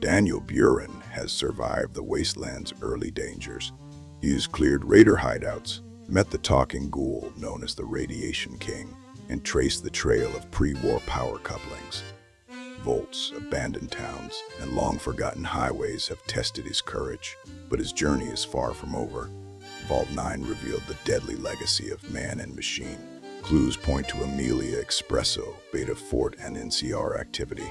Daniel Buren has survived the wasteland's early dangers. He has cleared raider hideouts, met the talking ghoul known as the Radiation King, and traced the trail of pre-war power couplings. Vaults, abandoned towns, and long-forgotten highways have tested his courage, but his journey is far from over. Vault 9 revealed the deadly legacy of man and machine. Clues point to Amelia Expresso, Beta Fort, and NCR activity.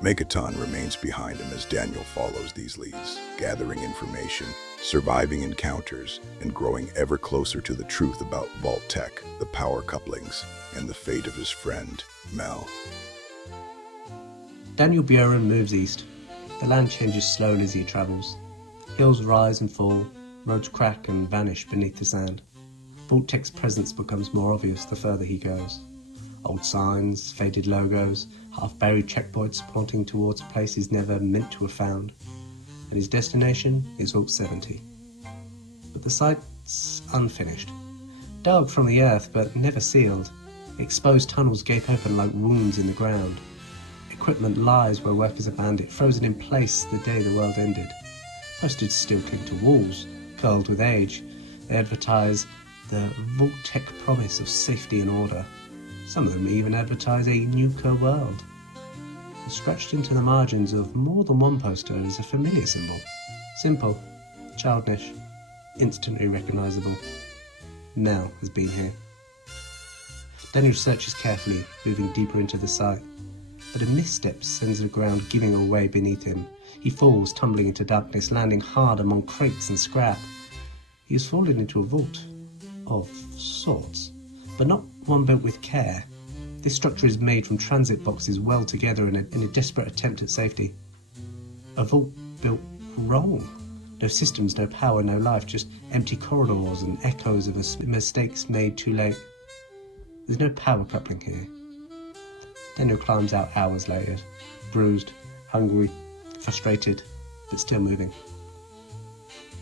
Megaton remains behind him as Daniel follows these leads, gathering information, surviving encounters, and growing ever closer to the truth about Vault Tech, the power couplings, and the fate of his friend, Mel. Daniel Buren moves east. The land changes slowly as he travels. Hills rise and fall, roads crack and vanish beneath the sand. Vault Tech's presence becomes more obvious the further he goes. Old signs, faded logos, half-buried checkpoints pointing towards a place he's never meant to have found. And his destination is Vault 70. But the site's unfinished. Dug from the earth but never sealed. Exposed tunnels gape open like wounds in the ground. Equipment lies where workers abandoned it, frozen in place the day the world ended. Posters still cling to walls, curled with age. They advertise the Vault Tech promise of safety and order. Some of them even advertise a nuclear world. And scratched into the margins of more than one poster is a familiar symbol. Simple, childish, instantly recognisable. Mel has been here. Daniel searches carefully, moving deeper into the site. But a misstep sends the ground giving away beneath him. He falls, tumbling into darkness, landing hard among crates and scrap. He has fallen into a vault, of sorts, but not one built with care. This structure is made from transit boxes weld together in a desperate attempt at safety. A vault built wrong. No systems, no power, no life, just empty corridors and echoes of mistakes made too late. There's no power coupling here. Daniel climbs out hours later, bruised, hungry, frustrated, but still moving.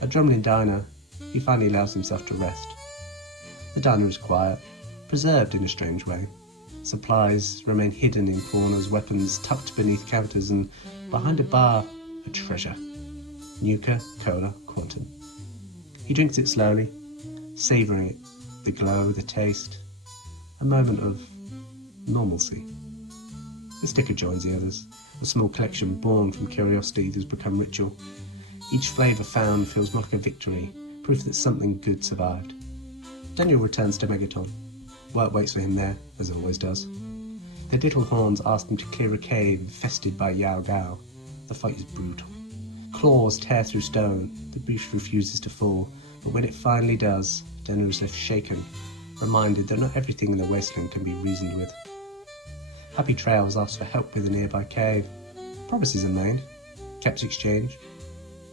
At Drumlin Diner, he finally allows himself to rest. The diner is quiet, preserved in a strange way. Supplies remain hidden in corners, weapons tucked beneath counters, and behind a bar, a treasure. Nuka Cola Quantum. He drinks it slowly, savouring it, the glow, the taste, a moment of normalcy. The sticker joins the others, a small collection born from curiosity that's become ritual. Each flavour found feels more like a victory, proof that something good survived. Daniel returns to Megaton. Work waits for him there, as it always does. The little horns ask him to clear a cave infested by Yao Gao. The fight is brutal. Claws tear through stone, the beast refuses to fall, but when it finally does, Daniel is left shaken, reminded that not everything in the wasteland can be reasoned with. Happy Trails asks for help with a nearby cave. Promises are made, caps exchanged,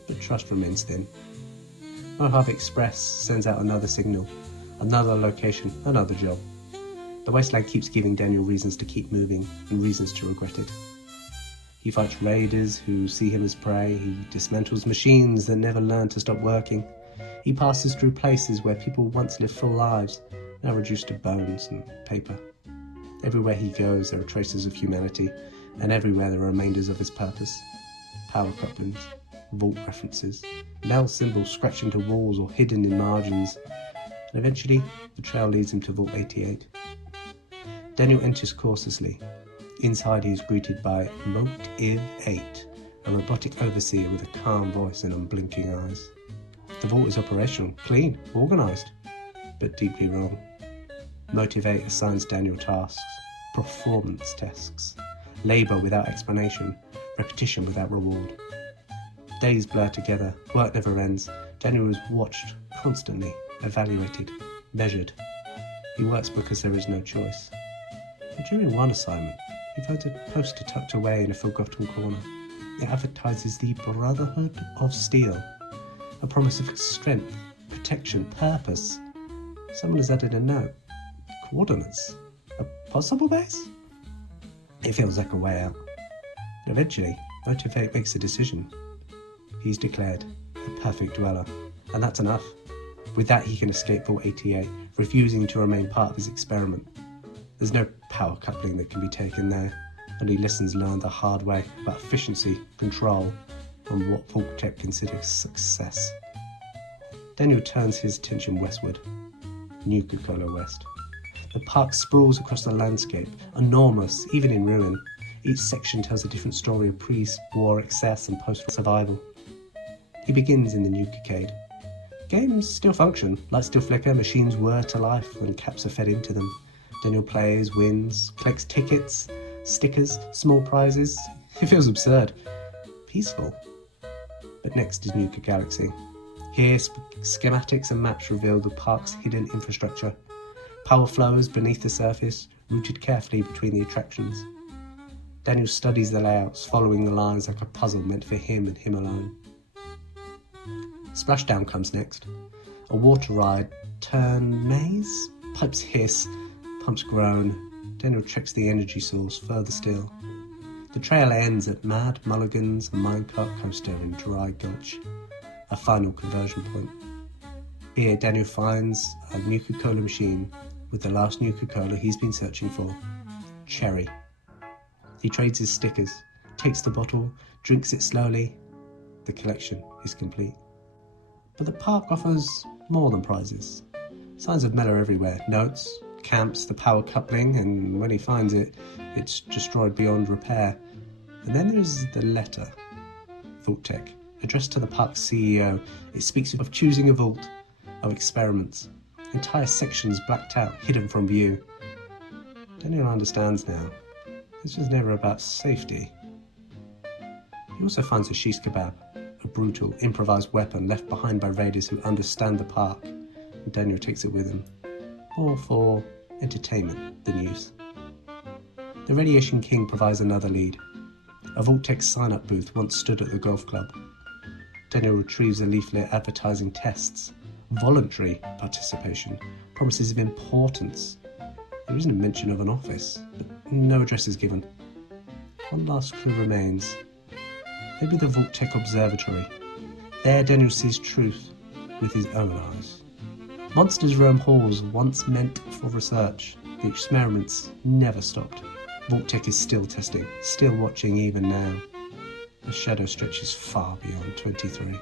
but trust remains thin. Mojave Express sends out another signal, another location, another job. The wasteland keeps giving Daniel reasons to keep moving and reasons to regret it. He fights raiders who see him as prey. He dismantles machines that never learn to stop working. He passes through places where people once lived full lives, now reduced to bones and paper. Everywhere he goes, there are traces of humanity, and everywhere there are remainders of his purpose. Power couplings, vault references, Mel symbols scratched into walls or hidden in margins, and eventually the trail leads him to Vault 88. Daniel enters cautiously. Inside he is greeted by Motive 8, a robotic overseer with a calm voice and unblinking eyes. The vault is operational, clean, organised, but deeply wrong. Motive 8 assigns Daniel tasks, performance tests, labour without explanation, repetition without reward. Days blur together, work never ends. Daniel is watched constantly, evaluated, measured. He works because there is no choice. But during one assignment, he finds a poster tucked away in a forgotten corner. It advertises the Brotherhood of Steel, a promise of strength, protection, purpose. Someone has added a note. Coordinates? A possible base? It feels like a way out. But eventually, Motive 8 makes a decision. He's declared a perfect dweller, and that's enough. With that, he can escape Vault 88, refusing to remain part of his experiment. There's no power coupling that can be taken there. and he lessons learned the hard way about efficiency, control, and what Vault-Tec considers success. Daniel turns his attention westward, Nuka-Cola West. The park sprawls across the landscape, enormous, even in ruin. Each section tells a different story of pre-war excess and post-survival. He begins in the Nuka-Cade. Games still function, lights still flicker, machines whir to life when caps are fed into them. Daniel plays, wins, collects tickets, stickers, small prizes. It feels absurd. Peaceful. But next is Nuka Galaxy. Here, schematics and maps reveal the park's hidden infrastructure. Power flows beneath the surface, routed carefully between the attractions. Daniel studies the layouts, following the lines like a puzzle meant for him and him alone. Splashdown comes next. A water ride turned maze? Pipes hiss, pumps groan. Daniel checks the energy source further still. The trail ends at Mad Mulligan's minecart coaster in Dry Gulch, a final conversion point. Here, Daniel finds a Nuka-Cola machine with the last Nuka-Cola he's been searching for, Cherry. He trades his stickers, takes the bottle, drinks it slowly. The collection is complete. But the park offers more than prizes. Signs of Mellor everywhere, notes, camps, the power coupling, and when he finds it, it's destroyed beyond repair. And then there's the letter, Vault-Tec, addressed to the park's CEO. It speaks of choosing a vault, of experiments, entire sections blacked out, hidden from view. Daniel understands now. This was never about safety. He also finds a shish kebab, a brutal, improvised weapon left behind by raiders who understand the park, and Daniel takes it with him, more for entertainment than use. The Radiation King provides another lead. A Vault-Tec sign-up booth once stood at the golf club. Daniel retrieves a leaflet advertising tests. Voluntary participation, promises of importance. There isn't a mention of an office, but no address is given. One last clue remains. Maybe the Vault-Tec Observatory. There Daniel sees truth with his own eyes. Monsters roam halls once meant for research. The experiments never stopped. Vault-Tec is still testing, still watching even now. The shadow stretches far beyond 23.